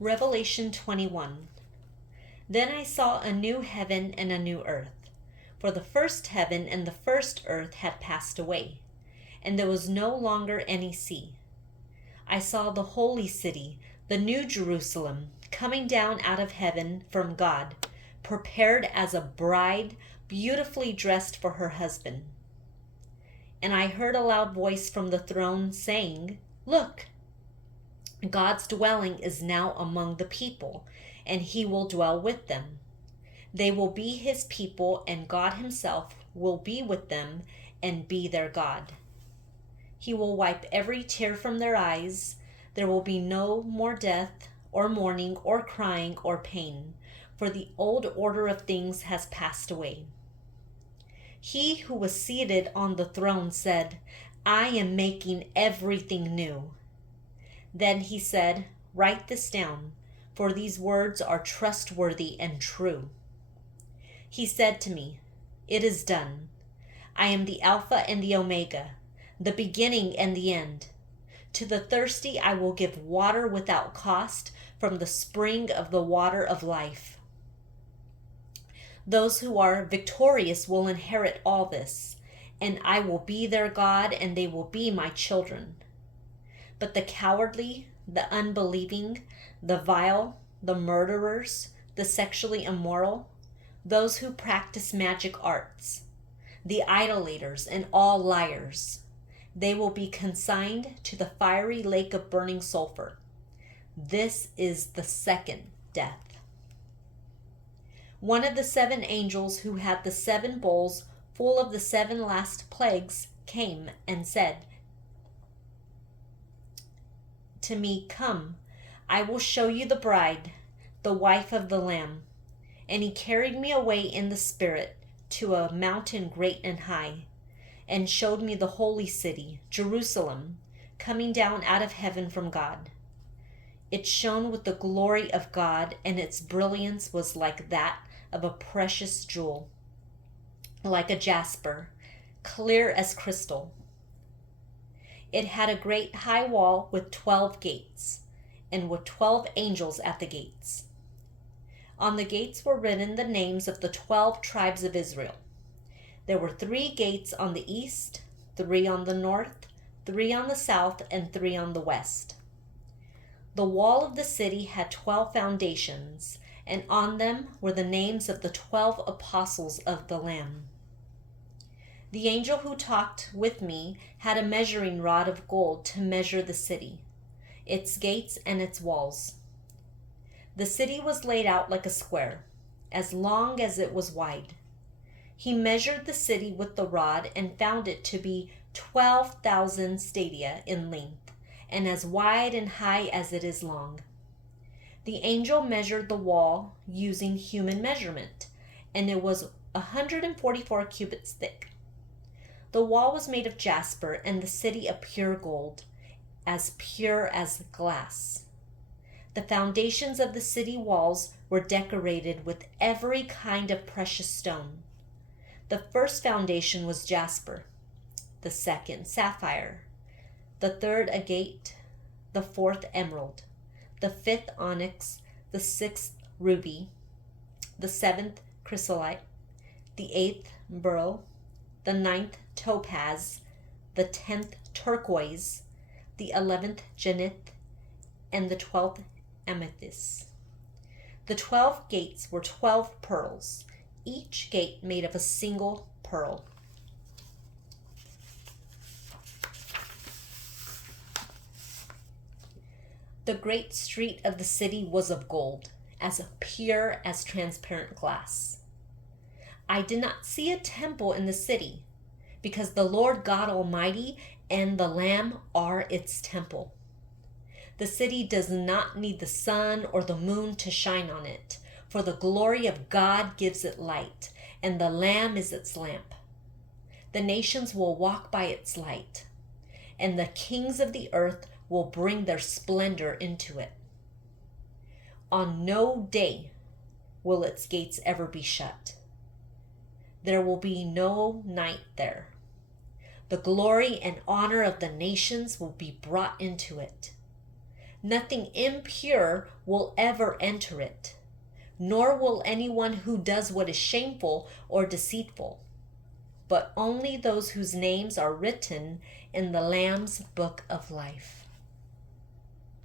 Revelation 21. Then I saw a new heaven and a new earth, for the first heaven and the first earth had passed away, and there was no longer any sea. I saw the holy city, the new Jerusalem, coming down out of heaven from God, prepared as a bride, beautifully dressed for her husband. And I heard a loud voice from the throne saying, "Look, God's dwelling is now among the people, and he will dwell with them. They will be his people, and God himself will be with them and be their God. He will wipe every tear from their eyes. There will be no more death, or mourning, or crying, or pain, for the old order of things has passed away." He who was seated on the throne said, "I am making everything new." Then he said, "Write this down, for these words are trustworthy and true." He said to me, "It is done. I am the Alpha and the Omega, the beginning and the end. To the thirsty I will give water without cost from the spring of the water of life. Those who are victorious will inherit all this, and I will be their God, and they will be my children. But the cowardly, the unbelieving, the vile, the murderers, the sexually immoral, those who practice magic arts, the idolaters, and all liars, they will be consigned to the fiery lake of burning sulfur. This is the second death." One of the 7 angels who had the 7 bowls full of the 7 last plagues came and said to me, "Come, I will show you the bride, the wife of the Lamb." And he carried me away in the Spirit to a mountain great and high, and showed me the holy city, Jerusalem, coming down out of heaven from God. It shone with the glory of God, and its brilliance was like that of a precious jewel, like a jasper, clear as crystal. It had a great high wall with 12 gates, and with 12 angels at the gates. On the gates were written the names of the 12 tribes of Israel. There were 3 gates on the east, 3 on the north, 3 on the south, and 3 on the west. The wall of the city had 12 foundations, and on them were the names of the 12 apostles of the Lamb. The angel who talked with me had a measuring rod of gold to measure the city, its gates and its walls. The city was laid out like a square, as long as it was wide. He measured the city with the rod and found it to be 12,000 stadia in length, and as wide and high as it is long. The angel measured the wall using human measurement, and it was 144 cubits thick. The wall was made of jasper, and the city of pure gold, as pure as glass. The foundations of the city walls were decorated with every kind of precious stone. The first foundation was jasper, the second sapphire, the third agate, the fourth emerald, the fifth onyx, the sixth ruby, the seventh chrysolite, the eighth beryl, the ninth topaz, the 10th turquoise, the 11th jacinth, and the 12th amethyst. The 12 gates were 12 pearls, each gate made of a single pearl. The great street of the city was of gold, as pure as transparent glass. I did not see a temple in the city, because the Lord God Almighty and the Lamb are its temple. The city does not need the sun or the moon to shine on it, for the glory of God gives it light, and the Lamb is its lamp. The nations will walk by its light, and the kings of the earth will bring their splendor into it. On no day will its gates ever be shut. There will be no night there. The glory and honor of the nations will be brought into it. Nothing impure will ever enter it, nor will anyone who does what is shameful or deceitful, but only those whose names are written in the Lamb's book of life.